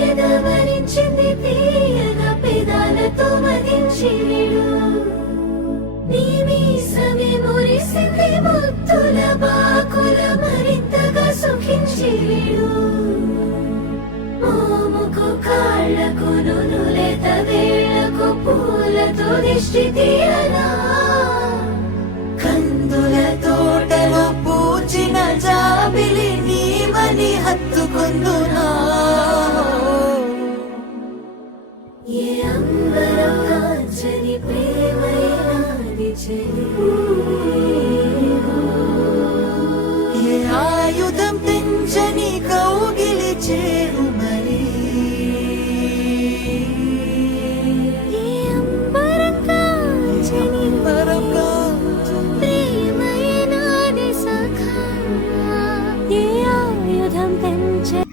ఎదవరించింది తీయగా పెదాలతో మదించిడు నీ మీసమే మురిసింది ముత్తుల బాకుల మరింతగా సుఖించిడు మోముకు కాళ్లకు నునులేత వేళ్లకు పూలతో దిష్టి తీయనా కందుల తోటలో పూచిన జాబిలి నీవని హత్తుకుందునా